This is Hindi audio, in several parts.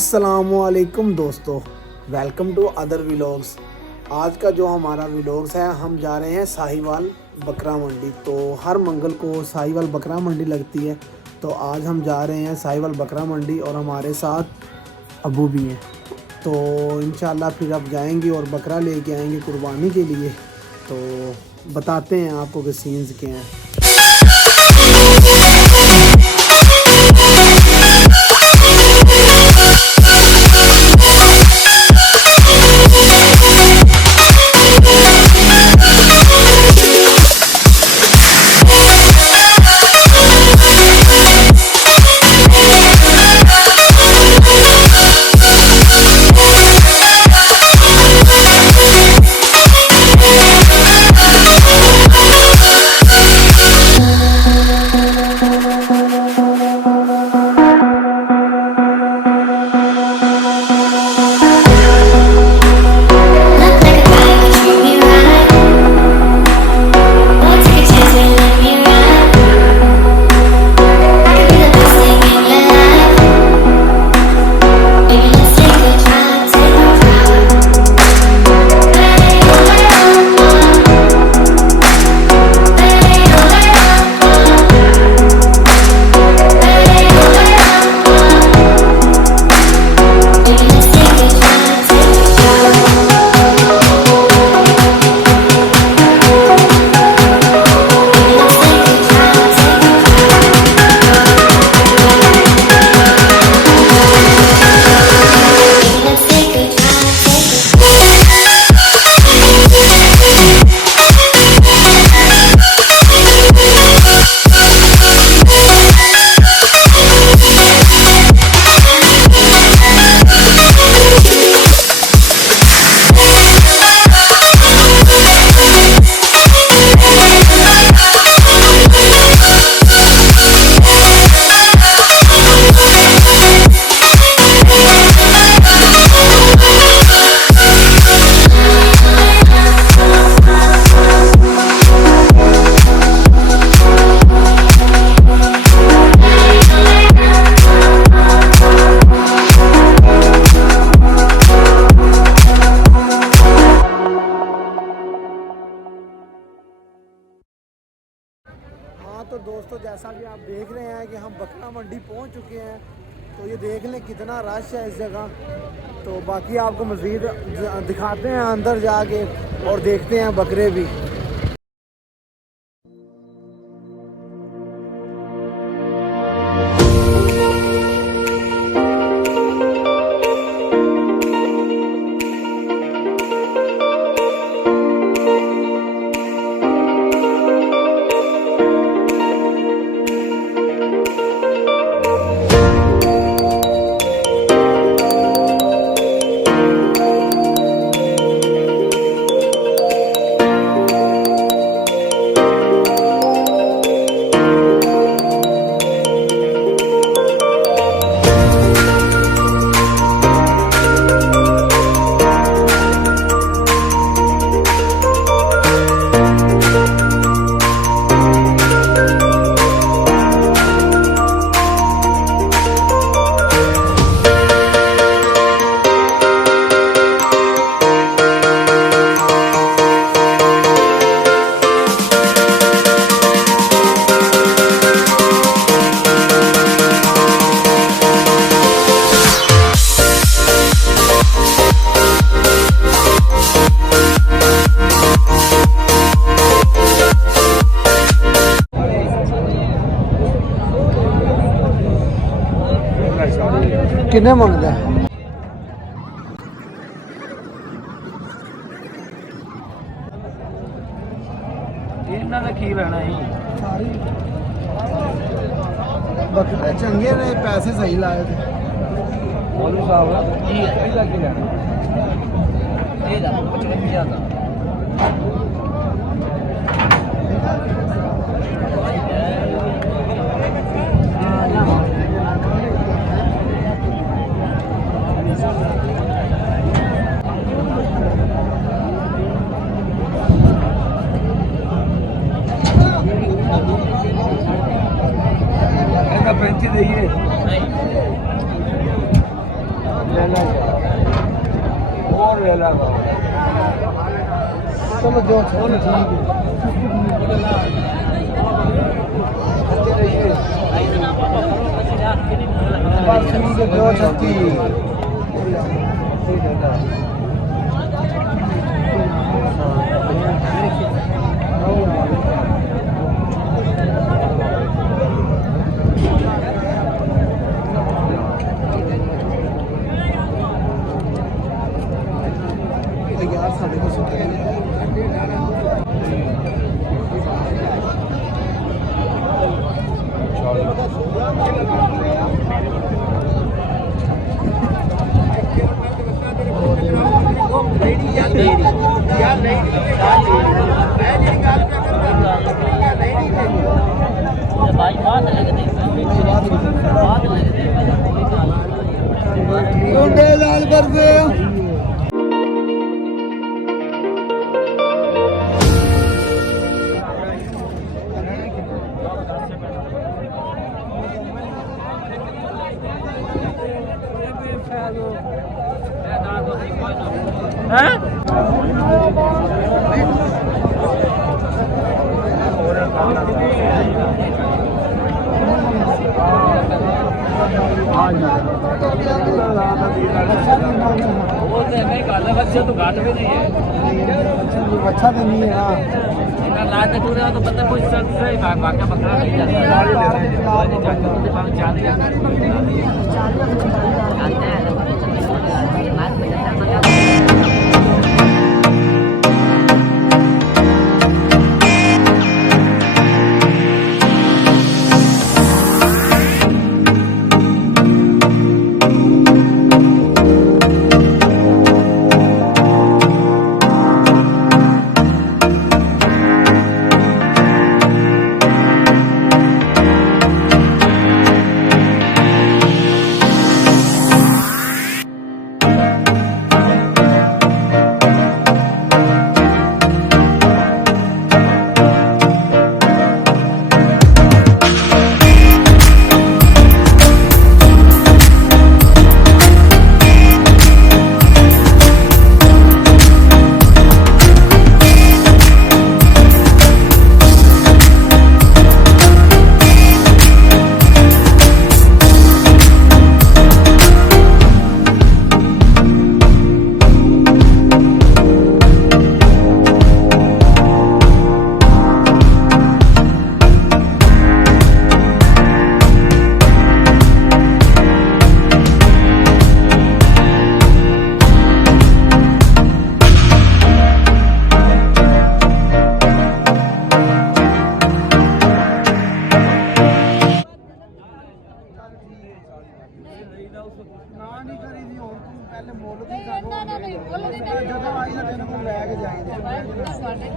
अस्सलामुअलैकुम दोस्तों, वेलकम टू अदर व्लॉग्स। आज का जो हमारा व्लॉग्स है, हम जा रहे हैं साहिवाल बकरा मंडी। तो हर मंगल को साहिवाल बकरा मंडी लगती है, तो आज हम जा रहे हैं साहिवाल बकरा मंडी और हमारे साथ अबू भी हैं। तो इंशाल्लाह फिर अब जाएंगे और बकरा लेके आएंगे कुर्बानी के लिए। तो बताते हैं आपको कि सीन्स क्या हैं। तो दोस्तों, जैसा कि आप देख रहे हैं कि हम बकरा मंडी पहुंच चुके हैं। तो ये देख लें कितना रश है इस जगह। तो बाकी आपको मज़ीद दिखाते हैं अंदर जाके और देखते हैं बकरे भी। किन्ने मंगदा इन्हां दा की लेना ही बकरे चंगे ने, पैसे सही लाए थे। मौलवी साहब की इसका की लेना ये जा 55 का पैंती चाहिए। चलो जो यार साढ़े को लाल कर दे अच्छा तो घाट भी नहीं है, अच्छा तो नहीं है ना लात टूरे तो पता कुछ चल से भागा बकरा नहीं जाता।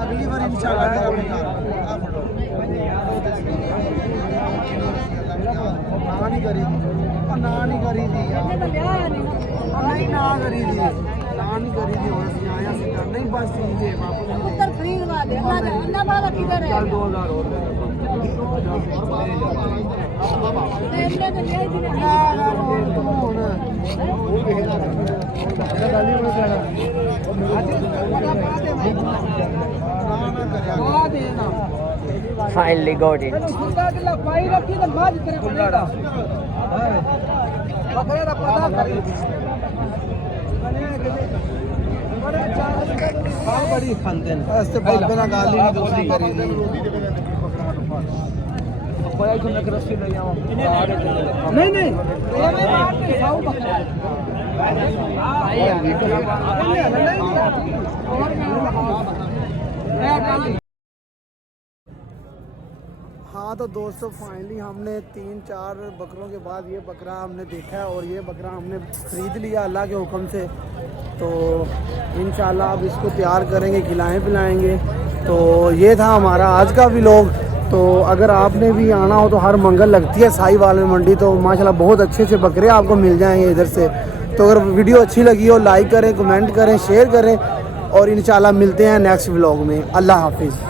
अगली बार इंशाल्लाह ना नहीं करी थी ना नहीं करी थी आया सीधा नहीं बस ठीक है वापस खरीद वाले अन्ना वाला किधर है 2000 और Finally got it. बड़ी खाते हैं बाबे ना गाली नहीं दूसरी करी थी नहीं नहीं हाँ तो दोस्तों फाइनली हमने 3-4 बकरों के बाद ये बकरा हमने देखा है और ये बकरा हमने ख़रीद लिया अल्लाह के हुक्म से। तो इंशाल्लाह अब इसको तैयार करेंगे, खिलाएं पिलाएंगे। तो ये था हमारा आज का व्लॉग। तो अगर आपने भी आना हो तो हर मंगल लगती है साहिवाल में मंडी, तो माशाल्लाह बहुत अच्छे अच्छे बकरे आपको मिल जाएंगे इधर से। तो अगर वीडियो अच्छी लगी हो लाइक करें, कमेंट करें, शेयर करें और इंशाल्लाह मिलते हैं नेक्स्ट व्लॉग में। अल्लाह हाफिज़।